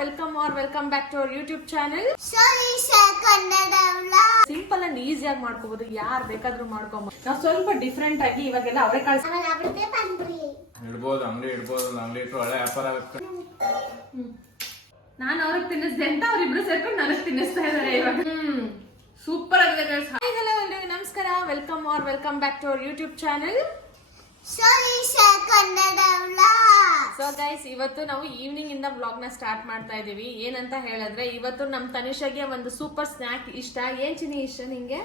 Welcome back to our YouTube channel simple and ಈಸಿಯಾಗಿ ಮಾಡ್ಕೋಬಹುದು. ಯಾರು ಬೇಕಾದ್ರೂ ಮಾಡ್ಕೋಬಹುದು. ನಾವು ಸ್ವಲ್ಪ ಡಿಫ್ರೆಂಟ್ ಆಗಿ ಇವಾಗೆಲ್ಲ ಅವರೆಕಾಳು ಇಡ್ಬೋದು, ಅಂಗಡಿ ಇಡ್ಬೋದು, ಅಂಗಡಿ ಇಟ್ಟು ಒಳ್ಳೆ ವ್ಯಾಪಾರ ಆಗುತ್ತೆ. ನಾನು ಅವ್ರಿಗೆ ತಿನ್ನಿಸ್ದೆ ಅಂತ ಅವ್ರಿಬ್ರು ಸೇರ್ಕೊಂಡು ನನಗೆ ತಿನ್ನಿಸ್ತಾ ಇದಾರೆ ಇವಾಗ. ಸೂಪರ್ ಆಗಿದೆ ಗೈಸ್. ಹಾಯ್ ಹಲೋ ಎಲ್ಲರಿಗೂ ನಮಸ್ಕಾರ. Welcome back to our YouTube channel. So guys, ಇವತ್ತು ನಾವು ಈವ್ನಿಂಗ್ ಇಂದ ವ್ಲಾಗ್ ನ ಸ್ಟಾರ್ಟ್ ಮಾಡ್ತಾ ಇದೀವಿ. ಏನಂತ ಹೇಳಿದ್ರೆ, ಇವತ್ತು ನಮ್ ತನಿಷಾಗೆ ಒಂದು ಸೂಪರ್ ಸ್ನಾಕ್ ಇಷ್ಟ. ಏನ್ ಚಿನಿ ಇಷ್ಟ ನಿಂಗೆ?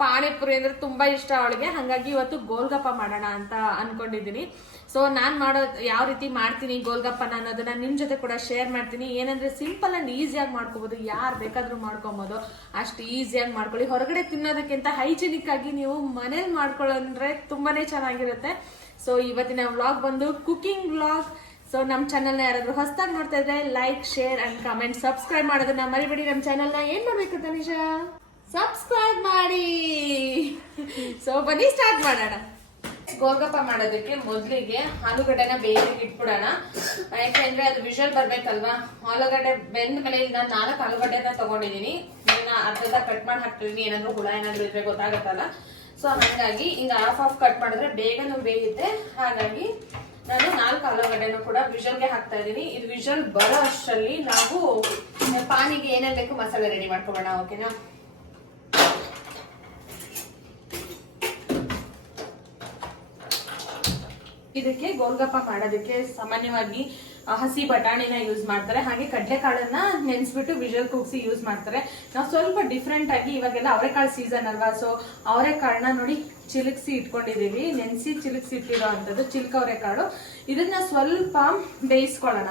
ಪಾನಿಪುರಿ ಅಂದ್ರೆ ತುಂಬಾ ಇಷ್ಟ ಅವಳಿಗೆ. ಹಂಗಾಗಿ ಇವತ್ತು ಗೋಲ್ಗಪ್ಪ ಮಾಡೋಣ ಅಂತ ಅನ್ಕೊಂಡಿದೀನಿ. ಸೊ ನಾನ್ ಯಾವ ರೀತಿ ಮಾಡ್ತೀನಿ ಗೋಲ್ಗಪ್ಪನ ಅನ್ನೋದನ್ನ ನಿಮ್ ಜೊತೆ ಕೂಡ ಶೇರ್ ಮಾಡ್ತೀನಿ. ಏನಂದ್ರೆ ಸಿಂಪಲ್ ಅಂಡ್ ಈಸಿಯಾಗಿ ಮಾಡ್ಕೋಬಹುದು. ಯಾರು ಬೇಕಾದ್ರೂ ಮಾಡ್ಕೊಬಹುದು. ಅಷ್ಟು ಈಸಿಯಾಗಿ ಮಾಡ್ಕೊಳ್ಳಿ. ಹೊರಗಡೆ ತಿನ್ನೋದಕ್ಕಿಂತ ಹೈಜಿನಿಕ್ ಆಗಿ ನೀವು ಮನೇಲಿ ಮಾಡ್ಕೊಳ್ಳಂದ್ರೆ ತುಂಬಾನೇ ಚೆನ್ನಾಗಿರುತ್ತೆ. ಸೊ ಇವತ್ತಿನ ವ್ಲಾಗ್ ಬಂದು ಕುಕಿಂಗ್ ವ್ಲಾಗ್. ಸೊ ನಮ್ ಚಾನಲ್ ನ ಯಾರಾದ್ರೂ ಹೊಸದಾಗಿ ನೋಡ್ತಾ ಇದ್ರೆ like, share and comment, subscribe ಮಾಡೋದನ್ನ ಮರಿಬೇಡಿ. ನಮ್ ಚಾನಲ್ ನ ಏನ್ ಮಾಡ್ಬೇಕು ತನಿಷಾ? ಸಬ್ಸ್ಕ್ರೈಬ್ ಮಾಡಿ. ಸೊ ಬನ್ನಿ ಸ್ಟಾರ್ಟ್ ಮಾಡೋಣ. ಗೋಲ್ಗಪ್ಪ ಮಾಡೋದಕ್ಕೆ ಮೊದಲಿಗೆ ಆಲೂಗಡ್ಡೆನ ಬೇಯಿಗೆ ಇಟ್ಬಿಡೋಣ. ಯಾಕೆಂದ್ರೆ ಅದು ವಿಷಲ್ ಬರ್ಬೇಕಲ್ವಾ. ಆಲೂಗಡ್ಡೆ ಬೆಂದ ಮೇಲೆ ಈಗ 4 ಆಲೂಗಡ್ಡೆನ ತಗೊಂಡಿದೀನಿ. ಇದನ್ನ ಅರ್ಧ ಕಟ್ ಮಾಡಿ ಹಾಕ್ತಿದೀನಿ. ಏನಾದ್ರು ಹುಳ ಏನಾದ್ರು ಇದ್ರೆ ಗೊತ್ತಾಗತ್ತಲ್ಲ. ಸೊ ಹಾಗಾಗಿ ಈಗ ಹಾಫ್ ಕಟ್ ಮಾಡಿದ್ರೆ ಬೇಗನೂ ಬೇಯುತ್ತೆ. ಹಾಗಾಗಿ ನಾನು 4 ಆಲೂಗಡ್ಡೆನೂ ಕೂಡ ವಿಷಲ್ಗೆ ಹಾಕ್ತಾ ಇದೀನಿ. ಇದು ವಿಷಲ್ ಬರೋ ಅಷ್ಟರಲ್ಲಿ ನಾವು ಪಾನಿಗೆ ಏನೇನ್ ಬೇಕು ಮಸಾಲೆ ರೆಡಿ ಮಾಡ್ಕೊಬೋಣ. ಓಕೆನಾ? ಇದಕ್ಕೆ ಗೋಲ್ಗಪ್ಪ ಮಾಡೋದಕ್ಕೆ ಸಾಮಾನ್ಯವಾಗಿ ಹಸಿ ಬಟಾಣಿನ ಯೂಸ್ ಮಾಡ್ತಾರೆ. ಹಾಗೆ ಕಡಲೆಕಾಳನ್ನ ನೆನ್ಸ್ಬಿಟ್ಟು ವಿಷಲ್ ಕೂಗ್ಸಿ ಯೂಸ್ ಮಾಡ್ತಾರೆ. ನಾವು ಸ್ವಲ್ಪ ಡಿಫ್ರೆಂಟ್ ಆಗಿ ಇವಾಗೆಲ್ಲ ಅವರೆಕಾಳು ಸೀಸನ್ ಅಲ್ವಾ. ಸೊ ಅವರೆಕಾಳನ್ನ ನೋಡಿ ಚಿಲುಕ್ಸಿ ಇಟ್ಕೊಂಡಿದೀವಿ. ನೆನ್ಸಿ ಚಿಲುಕ್ಸಿ ಇಟ್ಟಿರೋ ಅಂತದ್ದು ಚಿಲ್ಕ ಅವರೆಕಾಳು. ಇದನ್ನ ಸ್ವಲ್ಪ ಬೇಯಿಸ್ಕೊಳ್ಳೋಣ.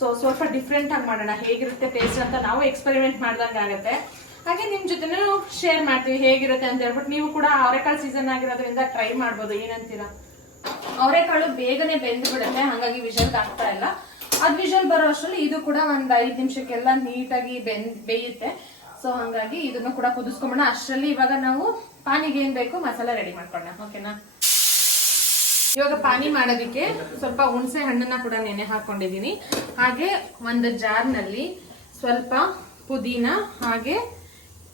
ಸೊ ಸ್ವಲ್ಪ ಡಿಫ್ರೆಂಟ್ ಆಗಿ ಮಾಡೋಣ. ಹೇಗಿರುತ್ತೆ ಟೇಸ್ಟ್ ಅಂತ ನಾವು ಎಕ್ಸ್ಪೆರಿಮೆಂಟ್ ಮಾಡ್ದಂಗೆ ಆಗುತ್ತೆ. ಹಾಗೆ ನಿಮ್ ಜೊತೆನೂ ಶೇರ್ ಮಾಡ್ತೀವಿ ಹೇಗಿರುತ್ತೆ ಅಂತ ಹೇಳ್ಬಿಟ್ಟು. ನೀವು ಕೂಡ ಅವರೆಕಾಳು ಸೀಸನ್ ಆಗಿರೋದ್ರಿಂದ ಟ್ರೈ ಮಾಡ್ಬೋದು. ಏನಂತೀರಾ? ಅವರೆಕಾಳು ಬೇಗನೆ ಬೆಂದು ಬಿಡುತ್ತೆ. ಹಾಗಾಗಿ ವಿಷಲ್ ಆಗ್ತಾ ಇಲ್ಲ. ಅದ್ ವಿಷಲ್ ಬರೋ ಅಷ್ಟರಲ್ಲಿ ಇದು ಕೂಡ ಒಂದ್ 5 ನಿಮಿಷಕ್ಕೆಲ್ಲ ನೀಟಾಗಿ ಬೇಯುತ್ತೆ. ಸೊ ಹಾಗಾಗಿ ಇದನ್ನು ಕೂಡ ಕುದಿಸ್ಕೊಂಬೋಣ. ಅಷ್ಟರಲ್ಲಿ ಇವಾಗ ನಾವು ಪಾನಿಗೆ ಏನ್ ಬೇಕು ಮಸಾಲ ರೆಡಿ ಮಾಡ್ಕೊಳ್ಳೋಣ. ಓಕೆನಾ? ಇವಾಗ ಪಾನಿ ಮಾಡೋದಕ್ಕೆ ಸ್ವಲ್ಪ ಹುಣಸೆ ಹಣ್ಣನ್ನ ಕೂಡ ನೆನೆ ಹಾಕೊಂಡಿದೀನಿ. ಹಾಗೆ ಒಂದು ಜಾರ್ನಲ್ಲಿ ಸ್ವಲ್ಪ ಪುದೀನ ಹಾಗೆ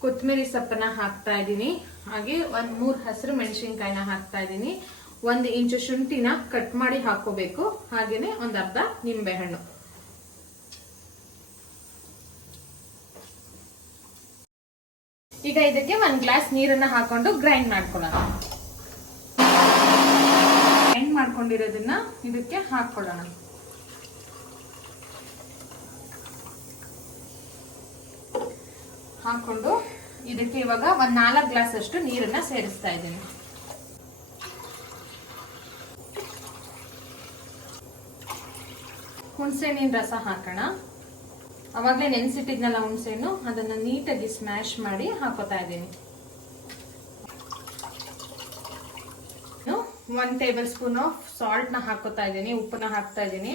ಕೊತ್ತಂಬರಿ ಸೊಪ್ಪನ್ನ ಹಾಕ್ತಾ ಇದ್ದೀನಿ. ಹಾಗೆ 3 ಹಸಿರು ಮೆಣಸಿನ್ಕಾಯಿನ ಹಾಕ್ತಾ ಇದ್ದೀನಿ. 1 ಇಂಚು ಶುಂಠಿನ ಕಟ್ ಮಾಡಿ ಹಾಕೋಬೇಕು. ಹಾಗೇನೆ ಒಂದ್ ಅರ್ಧ ನಿಂಬೆ ಹಣ್ಣು. ಈಗ ಇದಕ್ಕೆ 1 ಗ್ಲಾಸ್ ನೀರನ್ನ ಹಾಕೊಂಡು ಗ್ರೈಂಡ್ ಮಾಡ್ಕೊಳ್ಳೋಣ. ಗ್ರೈಂಡ್ ಮಾಡ್ಕೊಂಡಿರೋದನ್ನ ಇದಕ್ಕೆ ಹಾಕೊಳ್ಳೋಣ. ಹಾಕೊಂಡು ಇದಕ್ಕೆ ಇವಾಗ 4 ಗ್ಲಾಸ್ ಅಷ್ಟು ನೀರನ್ನ ಸೇರಿಸ್ತಾ ಇದ್ದೀನಿ. ಹುಣಸೆಹಣ್ಣಿನ ರಸ ಹಾಕೋಣ. ಅವಾಗಲೇ ನೆನೆಸಿಟ್ಟಿದ್ನಲ್ಲ ಹುಣಸೆಹಣ್ಣು, ಅದನ್ನ ನೀಟಾಗಿ ಸ್ಮ್ಯಾಶ್ ಮಾಡಿ ಹಾಕೋತಾ ಇದ್ದೀನಿ. 1 ಟೇಬಲ್ ಸ್ಪೂನ್ ಆಫ್ ಸಾಲ್ಟ್ ನ ಹಾಕೋತಾ ಇದ್ದೀನಿ. ಉಪ್ಪನ್ನ ಹಾಕ್ತಾ ಇದ್ದೀನಿ.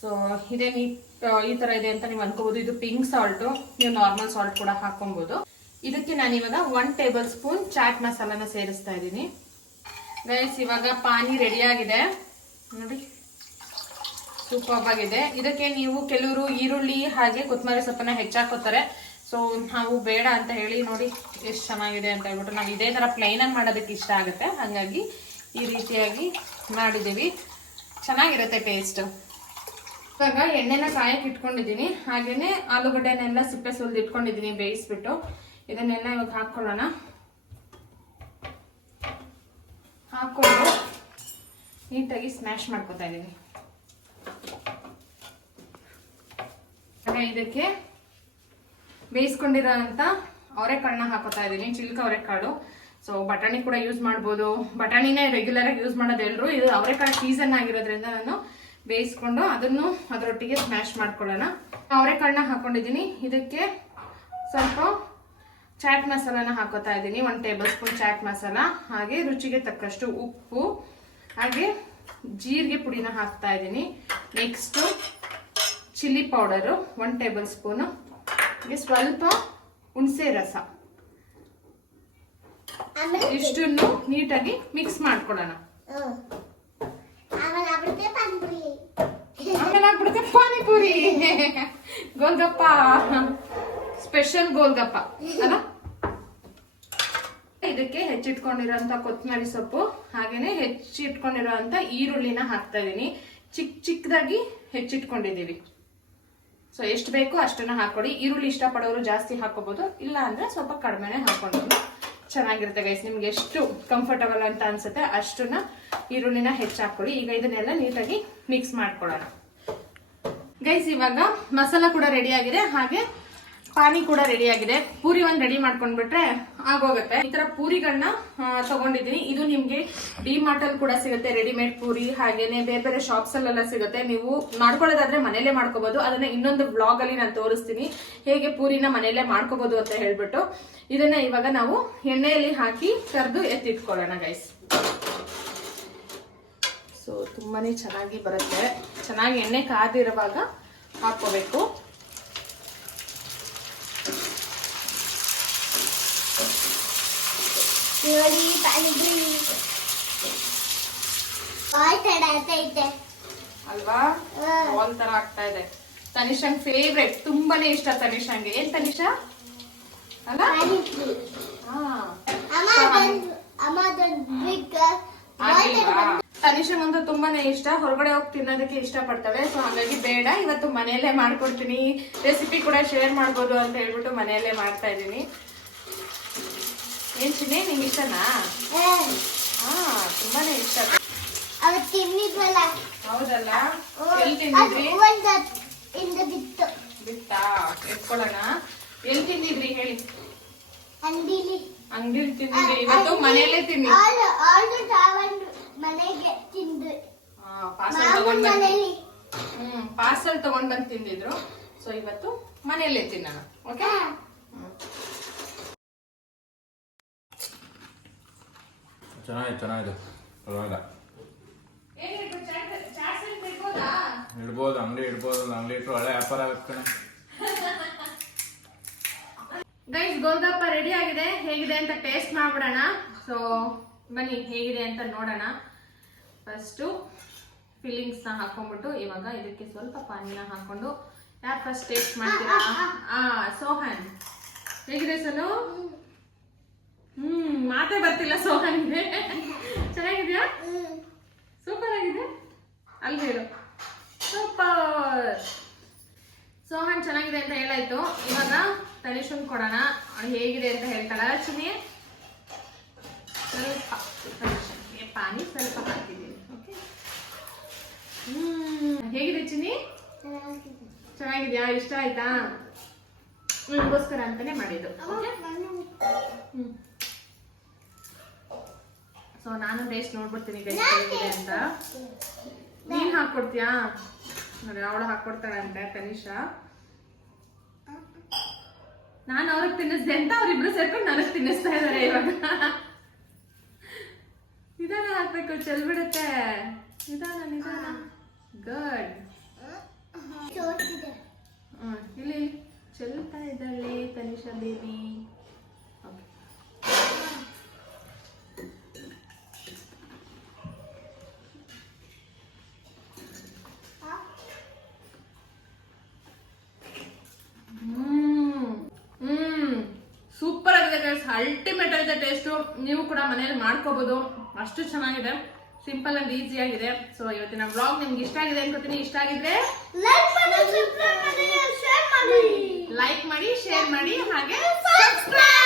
ಸೊ ಇದೇ ಈ ತರ ಇದೆ ಅಂತ ನೀವು ಅನ್ಕೋಬಹುದು. ಇದು ಪಿಂಕ್ ಸಾಲ್ಟ್. ನೀವು ನಾರ್ಮಲ್ ಸಾಲ್ಟ್ ಕೂಡ ಹಾಕೊಬಹುದು. ಇದಕ್ಕೆ ನಾನು ಇವಾಗ 1 ಟೇಬಲ್ ಸ್ಪೂನ್ ಚಾಟ್ ಮಸಾಲಾನ ಸೇರಿಸ್ತಾ ಇದ್ದೀನಿ. ಗೈಸ್, ಇವಾಗ ಪಾನಿ ರೆಡಿ ಆಗಿದೆ ನೋಡಿ. ಸೂಪರ್ ಆಗಿದೆ. ಇದಕ್ಕೆ ನೀವು ಕೆಲವರು ಈರುಳ್ಳಿ ಹಾಗೆ ಕೊತ್ತಂಬರಿ ಸೊಪ್ಪನ್ನ ಹೆಚ್ಚಾಕೋತಾರೆ. ಸೊ ನಾವು ಬೇಡ ಅಂತ ಹೇಳಿ ನೋಡಿ ಎಷ್ಟು ಚೆನ್ನಾಗಿದೆ ಅಂತ ಹೇಳ್ಬಿಟ್ಟು ನಾವು ಇದೇ ತರ ಪ್ಲೈನ್ ಆಗಿ ಮಾಡೋದಕ್ಕೆ ಇಷ್ಟ ಆಗುತ್ತೆ. ಹಾಗಾಗಿ ಈ ರೀತಿಯಾಗಿ ಮಾಡಿದೀವಿ. ಚೆನ್ನಾಗಿರುತ್ತೆ ಟೇಸ್ಟ್. ಇವಾಗ ಎಣ್ಣೆನ ಕಾಯಕ್ಕೆ ಇಟ್ಕೊಂಡಿದ್ದೀನಿ. ಹಾಗೇನೆ ಆಲೂಗಡ್ಡೆನೆಲ್ಲ ಸಿಪ್ಪೆ ಸುಲ್ದು ಇಟ್ಕೊಂಡಿದ್ದೀನಿ ಬೇಯಿಸ್ಬಿಟ್ಟು. ಇದನ್ನೆಲ್ಲ ಇವಾಗ ಹಾಕೊಳ್ಳೋಣ. ಹಾಕೊಂಡು ನೀಟಾಗಿ ಸ್ಮ್ಯಾಶ್ ಮಾಡ್ಕೊತಾ ಇದ್ದೀನಿ. ಇದಕ್ಕೆ ಬೇಯಿಸ್ಕೊಂಡಿರೋ ಅಂತ ಅವರೆಕಾಳನ್ನ ಹಾಕೋತಾ ಇದ್ದೀನಿ. ಚಿಲ್ಕ ಅವರೆಕಾಳು. ಸೊ ಬಟಾಣಿ ಕೂಡ ಯೂಸ್ ಮಾಡ್ಬೋದು. ಬಟಾಣಿನೇ ರೆಗ್ಯುಲರ್ ಆಗಿ ಯೂಸ್ ಮಾಡೋದು ಎಲ್ರು. ಇದು ಅವರೆಕಾಳು ಸೀಸನ್ ಆಗಿರೋದ್ರಿಂದ ನಾನು ಬೇಯಿಸ್ಕೊಂಡು ಅದನ್ನು ಅದರೊಟ್ಟಿಗೆ ಸ್ಮ್ಯಾಶ್ ಮಾಡ್ಕೊಳ್ಳೋಣ. ಅವರೆಕಾಳನ್ನ ಹಾಕೊಂಡಿದ್ದೀನಿ. ಇದಕ್ಕೆ ಸ್ವಲ್ಪ ಚಾಟ್ ಮಸಾಲಾನ ಹಾಕೋತಾ ಇದ್ದೀನಿ. 1 ಟೇಬಲ್ ಸ್ಪೂನ್ ಚಾಟ್ ಮಸಾಲ, ಹಾಗೆ ರುಚಿಗೆ ತಕ್ಕಷ್ಟು ಉಪ್ಪು, ಹಾಗೆ ಜೀರಿಗೆ ಪುಡಿನ ಹಾಕ್ತಾ ಇದ್ದೀನಿ. Next chilli powder 1 table spoon, ಸ್ವಲ್ಪ ಹುಣಸೆ ರಸ. ಇಷ್ಟನ್ನು ನೀಟಾಗಿ ಮಿಕ್ಸ್ ಮಾಡ್ಕೊಳ್ಳೋಣ. ಆಮೇಲೆ ಆಗ್ಬಿಡುತ್ತೆ ಪಾನಿಪುರಿ. ಪಾನಿಪುರಿ ಗೋಲ್ಗಪ್ಪ ಸ್ಪೆಷಲ್ ಗೋಲ್ಗಪ್ಪ ಅಲ್ಲ. ಇದಕ್ಕೆ ಹೆಚ್ಚಿಟ್ಕೊಂಡಿರೋಂತ ಕೊತ್ತಂಬರಿ ಸೊಪ್ಪು ಹಾಗೇನೆ ಹೆಚ್ಚಿಟ್ಕೊಂಡಿರೋಂತ ಈರುಳ್ಳಿನ ಹಾಕ್ತಾ ಇದೀನಿ. ಚಿಕ್ಕದಾಗಿ ಹೆಚ್ಚಿಟ್ಕೊಂಡಿದೀವಿ. ಸೊ ಎಷ್ಟು ಬೇಕೋ ಅಷ್ಟನ್ನ ಹಾಕೊಳ್ಳಿ. ಈರುಳ್ಳಿ ಇಷ್ಟಪಡೋರು ಜಾಸ್ತಿ ಹಾಕೋಬಹುದು, ಇಲ್ಲ ಅಂದ್ರೆ ಸ್ವಲ್ಪ ಕಡಿಮೆನೆ ಹಾಕೊಂಡು ಚೆನ್ನಾಗಿರುತ್ತೆ ಗೈಸ್. ನಿಮ್ಗೆ ಎಷ್ಟು ಕಂಫರ್ಟಬಲ್ ಅಂತ ಅನ್ಸುತ್ತೆ ಅಷ್ಟನ್ನ ಈರುಳ್ಳಿನ ಹೆಚ್ಚಾಕೊಳ್ಳಿ. ಈಗ ಇದನ್ನೆಲ್ಲ ನೀಟಾಗಿ ಮಿಕ್ಸ್ ಮಾಡ್ಕೊಳ್ಳೋಣ ಗೈಸ್. ಇವಾಗ ಮಸಾಲ ಕೂಡ ರೆಡಿ ಆಗಿದೆ, ಹಾಗೆ ಪಾನಿ ಕೂಡ ರೆಡಿ ಆಗಿದೆ. ಪೂರಿ ಒಂದ್ ರೆಡಿ ಮಾಡ್ಕೊಂಡ್ಬಿಟ್ರೆ ಆಗೋಗುತ್ತೆ. ಈ ತರ ಪೂರಿಗಳನ್ನ ತಗೊಂಡಿದ್ದೀನಿ. ಇದು ನಿಮ್ಗೆ ಡಿಮಾರ್ಟ್ ಅಲ್ಲಿ ಕೂಡ ಸಿಗುತ್ತೆ ರೆಡಿಮೇಡ್ ಪೂರಿ, ಹಾಗೇನೆ ಬೇರೆ ಬೇರೆ ಶಾಪ್ಸ್ ಅಲ್ಲೆಲ್ಲ ಸಿಗುತ್ತೆ. ನೀವು ಮಾಡ್ಕೊಳ್ಳೋದಾದ್ರೆ ಮನೇಲೆ ಮಾಡ್ಕೋಬಹುದು. ಅದನ್ನ ಇನ್ನೊಂದು ಬ್ಲಾಗ್ ಅಲ್ಲಿ ನಾನು ತೋರಿಸ್ತೀನಿ ಹೇಗೆ ಪೂರಿನ ಮನೇಲೆ ಮಾಡ್ಕೋಬಹುದು ಅಂತ ಹೇಳ್ಬಿಟ್ಟು. ಇದನ್ನ ಇವಾಗ ನಾವು ಎಣ್ಣೆಯಲ್ಲಿ ಹಾಕಿ ಕರೆದು ಎತ್ತಿಟ್ಕೊಳ್ಳೋಣ ಗೈಸ್. ಸೊ ತುಂಬಾನೇ ಚೆನ್ನಾಗಿ ಬರುತ್ತೆ. ಚೆನ್ನಾಗಿ ಎಣ್ಣೆ ಕಾದಿರುವಾಗ ಹಾಕೋಬೇಕು. ಅಲ್ವಾ ಬಾಲ್ ತರ ಆಗ್ತಾ ಇದೆ. ತನಿಷಂಗ್ ಫೇವ್ರೆಟ್, ತುಂಬಾನೇ ಇಷ್ಟ ತನಿಷಂಗೆ. ಏನ್ ತನಿಷಾ ಅಲ್ಲ? ತನಿಷಂಗ್ ಅಂತೂ ತುಂಬಾನೇ ಇಷ್ಟ. ಹೊರಗಡೆ ಹೋಗಿ ತಿನ್ನೋದಕ್ಕೆ ಇಷ್ಟ ಪಡ್ತಾಳೆ. ಸೊ ಹಾಗಾಗಿ ಬೇಡ, ಇವತ್ತು ಮನೆಯಲ್ಲೇ ಮಾಡ್ಕೊಡ್ತೀನಿ. ರೆಸಿಪಿ ಕೂಡ ಶೇರ್ ಮಾಡ್ಬೋದು ಅಂತ ಹೇಳ್ಬಿಟ್ಟು ಮನೆಯಲ್ಲೇ ಮಾಡ್ತಾ ಇದೀನಿ. ಏನ್ ಚಿನ್ನಿ ನಿಂಗೆ ಇಷ್ಟನಾ? ತುಂಬಾನೇ ಇಷ್ಟ. ಹೌದಲ್ಲ? ಎಲ್ಲಿ ತಿಂದಿದ್ರಿ? ಬಿಟ್ಟಾ? ಎತ್ಕೊಳ್ಳೋಣ. ಎಲ್ಲಿ ತಿಂದಿದ್ರಿ ಹೇಳಿ? ಅಂಗಡಿಲಿ ತಿಂದಿದ್ರಿ? ಇವತ್ತು ಮನೆಯಲ್ಲೇ ತಿನ್ನಿ. ಪಾರ್ಸಲ್ ತಗೊಂಡ್ ಬಂದ್ ತಿಂದಿದ್ರು. ಸೊ ಇವತ್ತು ಮನೆಯಲ್ಲೇ ತಿನ್ನೋಣ. ಓಕೆ. ಚೆನ್ನಾಗಿದೆ ಪರವಾಗಿಲ್ಲ. ಇಡ್ಬೋದು, ಅಂಗಡಿ ಇಡ್ಬೋದು. ಅಂಗಡಿ ಇಟ್ರು ಒಳ್ಳೆ ವ್ಯಾಪಾರ ಆಗುತ್ತೆ. ಗೈಸ್ ಗೋಲ್ಗಪ್ಪ ರೆಡಿ ಆಗಿದೆ. ಹೇಗಿದೆ ಅಂತ ಟೇಸ್ಟ್ ಮಾಡ್ಬಿಡೋಣ. ಸೊ ಬನ್ನಿ ಹೇಗಿದೆ ಅಂತ ನೋಡೋಣ. ಫಸ್ಟು ಫಿಲ್ಲಿಂಗ್ಸ್ ನ ಹಾಕೊಂಡ್ಬಿಟ್ಟು ಇವಾಗ ಇದಕ್ಕೆ ಸ್ವಲ್ಪ ಪಾನಿನ ಹಾಕೊಂಡು ಯಾರು ಫಸ್ಟ್ ಟೇಸ್ಟ್ ಮಾಡ್ತೀರಾ? ಸೋಹನ್ ಹೇಗಿದೆ ಸಲು? ಮಾತೇ ಬರ್ತಿಲ್ಲ ಸೋಹನ್ಗೆ. ಚೆನ್ನಾಗಿದ್ಯಾ? ಸೂಪರ್ ಆಗಿದೆ ಅಲ್ಲಿ ಹೇಳು. ಸೂಪರ್. ಸೋಹನ್ ಚೆನ್ನಾಗಿದೆ ಅಂತ ಹೇಳಾಯ್ತು. ಇವಾಗ ತನಿಷನ್ ಕೊಡೋಣ. ಹೇಗಿದೆ ಅಂತ ಹೇಳ್ತಾಳ ಚಿನ್ನಿ. ಸ್ವಲ್ಪ ಪಾನಿ ಸ್ವಲ್ಪ ಹಾಕಿದ್ದೀನಿ. ಓಕೆ. ಹೇಗಿದೆ ಚಿನ್ನಿ? ಚೆನ್ನಾಗಿದ್ಯಾ? ಇಷ್ಟ ಆಯ್ತಾ? ನಿಮಗೋಸ್ಕರ ಅಂತಾನೆ ಮಾಡಿದ್ದು. ಓಕೆ. ಸೊ ನಾನು ಟೇಸ್ಟ್ ನೋಡ್ಬಿಡ್ತೀನಿ ಹೇಗಿದೆ ಅಂತ. ನೀನ್ ಹಾಕೊಡ್ತೀಯಾ? ನೋಡಿ ಅವಳು ಹಾಕೊಡ್ತಾಳಂತೆ ತನಿಷಾ. ನಾನು ಅವ್ರಿಗೆ ತಿನ್ನಿಸ್ದೆ ಅಂತ ಅವ್ರಿಬ್ರು ಸೇರ್ಕೊಂಡು ನನಗ್ ತಿನ್ನಿಸ್ತಾ ಇದಾರೆ ಇವಾಗ. ನಿಧಾನ ಹಾಕ್ಬೇಕು, ಚೆಲ್ಬಿಡುತ್ತೆ. ನಿಧಾನ. ಗುಡ್. ಇಲ್ಲಿ ಚೆಲ್ತಾ ಇದ್ದಾಳೆ ತನಿಷಾ ಬೇಬಿ. ಸೂಪರ್ ಆಗಿದೆ ಗೈಸ್. ಅಲ್ಟಿಮೇಟ್ ಆಗಿದೆ ಟೇಸ್ಟು. ನೀವು ಕೂಡ ಮನೇಲಿ ಮಾಡ್ಕೋಬಹುದು. ಅಷ್ಟು ಚೆನ್ನಾಗಿದೆ. ಸಿಂಪಲ್ ಅಂಡ್ ಈಸಿ ಆಗಿದೆ. ಸೊ ಇವತ್ತಿನ ವ್ಲಾಗ್ ನಿಮ್ಗೆ ಇಷ್ಟ ಆಗಿದೆ ಅನ್ಕೋತೀನಿ. ಇಷ್ಟ ಆಗಿದ್ರೆ ಲೈಕ್ ಮಾಡಿ, ಶೇರ್ ಮಾಡಿ, ಹಾಗೆ ಸಬ್ಸ್ಕ್ರೈಬ್